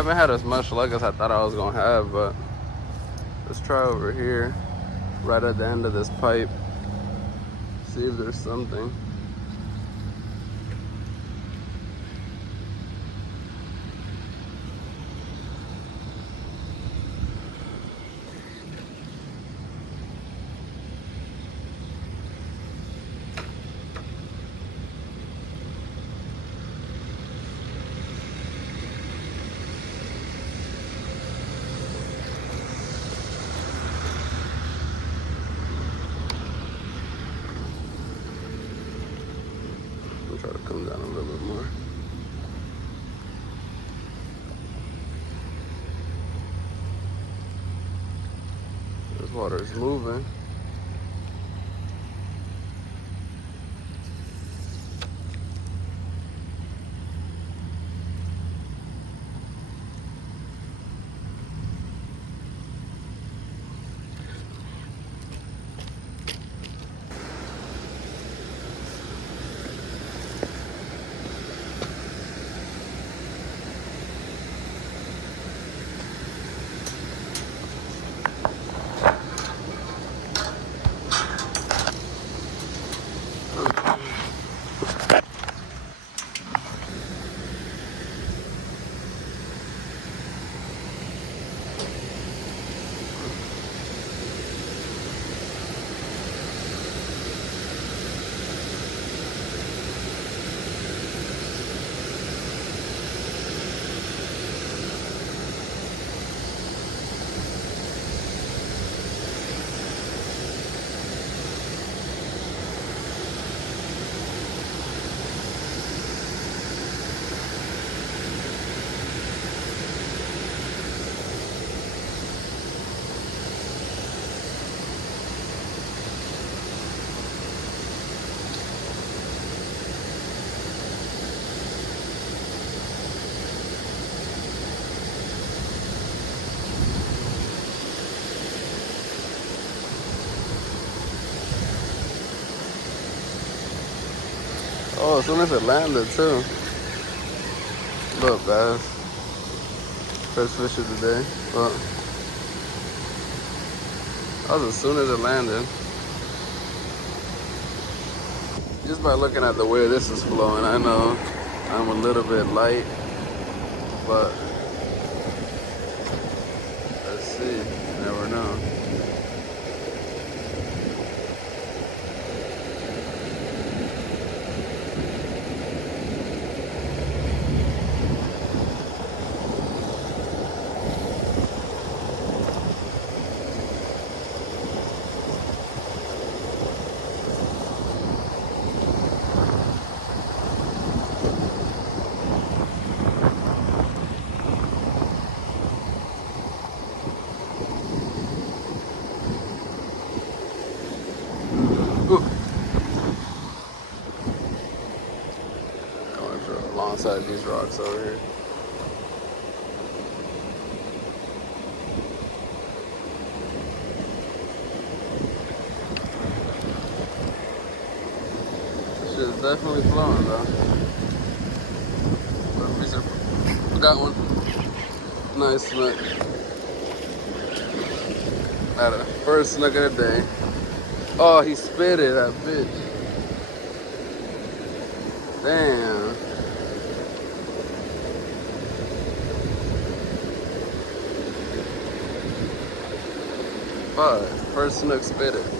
haven't had as much luck as I thought I was gonna have, but let's try over here, right at the end of this pipe. See if there's something. Try to come down a little bit more. This water is moving. Oh, as soon as it landed too. Look, guys. First fish of the day. Look. That was as soon as it landed. Just by looking at the way this is flowing, I know I'm a little bit light, but let's see. You never know. Alongside these rocks over here. This shit is definitely flowing though. Got one. Nice snook. Had a first snook of the day. Oh, he spit it, that bitch. Damn. Fuck, first snook spit it.